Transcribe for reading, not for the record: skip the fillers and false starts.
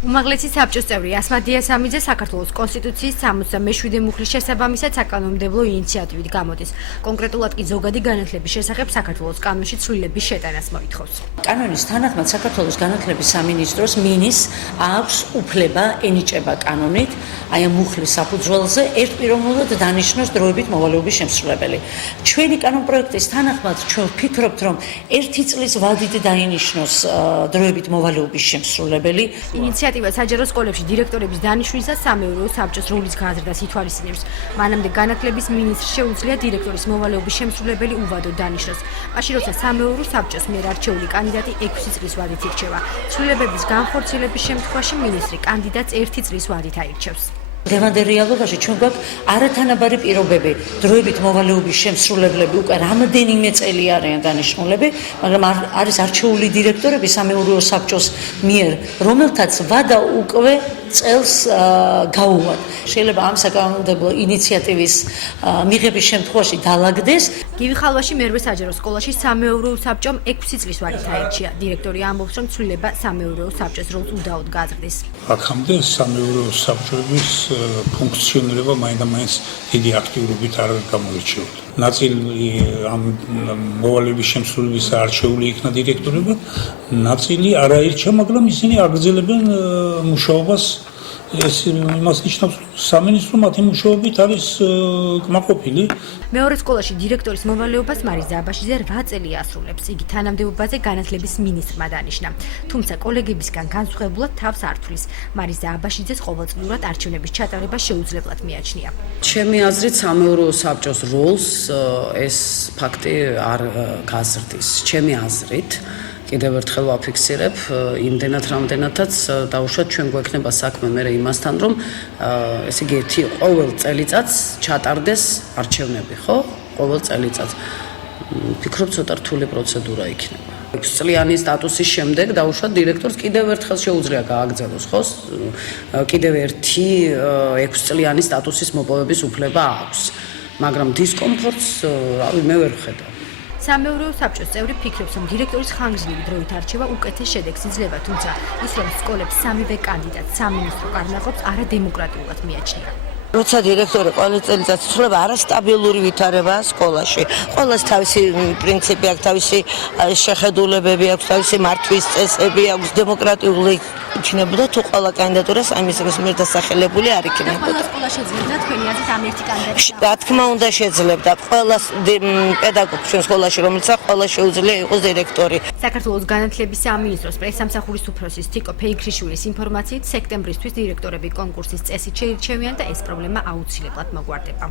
უმაღლესი საბჭოს წევრი ასმად დიასამიძე საქართველოს კონსტიტუციის 67 მუხლის შესაბამისად საკანონმდებლო ინიციატივით გამოდის. კონკრეტულად კი ზოგადი განათლების შესახებ საქართველოს კანონში ცვლილების შეტანას მოითხოვს. კანონის თანახმად საქართველოს განათლების სამინისტროს მინის აქვს უფლება ენიჭება კანონით აი ამ მუხლის საფუძველზე ერთპიროვნულად დანიშნოს დროებით მოვალეობის შემსრულებელი. ჩვენი კანონპროექტის თანახმად ჩვენ ვფიქრობთ, რომ 1 წლის ვადით დაინიშნოს დროებით მოვალეობის შემსრულებელი. ინიციატივა საჯარო სკოლებში დირექტორების დანიშვნისა სამეურვეო საბჭოს როლის გაზრდას ითვალისწინებს. მანამდე განათლების მინისტრს შეუძლია დირექტორის მოვალეობის შემსრულებელი უვადოდ დანიშნოს. მაშინ როცა სამეურვეო საბჭოს მიერ არჩეული კანდიდატი 6 წლის ვადით ირჩევა. ცვლილებების განხორციელების შემთხვევაში მინისტრი კანდიდატს 1 წლის ვადით აირჩევს. დღევანდელ რეალობაში ჩვენ გვაქვს არათანაბარი პირობები. დროებით მოვალეობის შემსრულებლები უკვე რამდენიმე წელი არიან დანიშნულები, მაგრამ არის არჩეული დირექტორები სამეურვეო საბჭოს მიერ, რომელთაც ვადა უკვე წელს გაუვათ. შეიძლება ამ საკანონმდებლო ინიციატივის მიღების შემთხვევაში დაალაგდეს. გივი ხალვაში მერვე საჯარო სკოლაში სამეურვეო საბჭომ 6 წლის ვადით აირჩია. დირექტორი ამბობს, რომ ცვლილება სამეურვეო საბჭოს როლს უდაოდ გაზრდის. აქამდე სამეურვეო საბჭოების ფუნქციონირება მაინდა-მაინც დიდი აქტიურობით არ გამოირჩეოდა. ნაწილი ამ მოვალეობის შემსრულებლის არჩეული იქნა დირექტორები, ნაწილი არ აირჩა, მაგრამ ისინი აგრძელებენ მუშაობას. ეს იმას ნიშნავს, სამინისტრო მათი მუშაობით არის კმაყოფილი. მეორე სკოლაში დირექტორის მოვალეობას მარის ზააბაშიძე 8 წელი ასრულებს. იგი თანამდებობაზე განათლების მინისტრმა დანიშნა. თუმცა კოლეგებისგან განსხვავებულად თავს არ თვლის. მარის ზააბაშიძეს ყოველწლიურად არჩევნების ჩატარება შეუძლებლად მიაჩნია. ჩემი აზრით სამეურვეო საბჭოს როლს ეს ფაქტი არ გაზრდის. ჩემი აზრით კიდევ ერთხელ ვაფიქსირებ, იმდენად რამდენადაც დაუშვათ ჩვენ გვექნება საქმე მე იმასთან, რომ ესე იგი ყოველ წელიწადს ჩატარდეს არჩევნები, ხო? ყოველ წელიწადს. ვფიქრობ, ცოტა რთული პროცედურა იქნება. 6 წლიანი სტატუსის შემდეგ დაუშვათ დირექტორს კიდევ ერთხელ შეუძლია გააგრძელოს, ხო? კიდევ ერთი 6 წლიანი სტატუსის მოპოვების უფლება აქვს. მაგრამ დისკომფორტს, რავი, მე ვერ ვხედავ. სამეურვეო საბჭოს წევრი ფიქრობს, რომ დირექტორის ხანგრძლივი დროით არჩევა უკეთეს შედეგს იძლევა, თუმცა ის რომ სკოლებს სამივე კანდიდატს სამინისტრო კარნახობს არადემოკრატიულად მიაჩნია. როცა დირექტორი ყოველ წელიწადს იცვლება, არასტაბილური ვითარებაა სკოლაში. ყოველს თავისი პრინციპი აქვს, თავისი შეხედულებები აქვს, თავისი მართვის წესები აქვს, დემოკრატიული იქნებოდა თუ ყველა კანდიდატურა სამინისტროს მიერ დასახელებული არ იქნებოდა. სკოლა შეძლებდა თქვენი აზრით ამ ერთი კანდიდატი? რა თქმა უნდა შეძლებდა. ყველა პედაგოგი ჩვენ სკოლაში, რომელიც ყველა შეუძლია იყოს დირექტორი. საქართველოს განათლების სამინისტროს პრესამსახურის უფროსის თიკო ფეიქრიშვილის ინფორმაციით, სექტემბრისთვის დირექტორები კონკურსის წესით შეირჩევიან და ეს პრობლემა აუცილებლად მოგვარდება.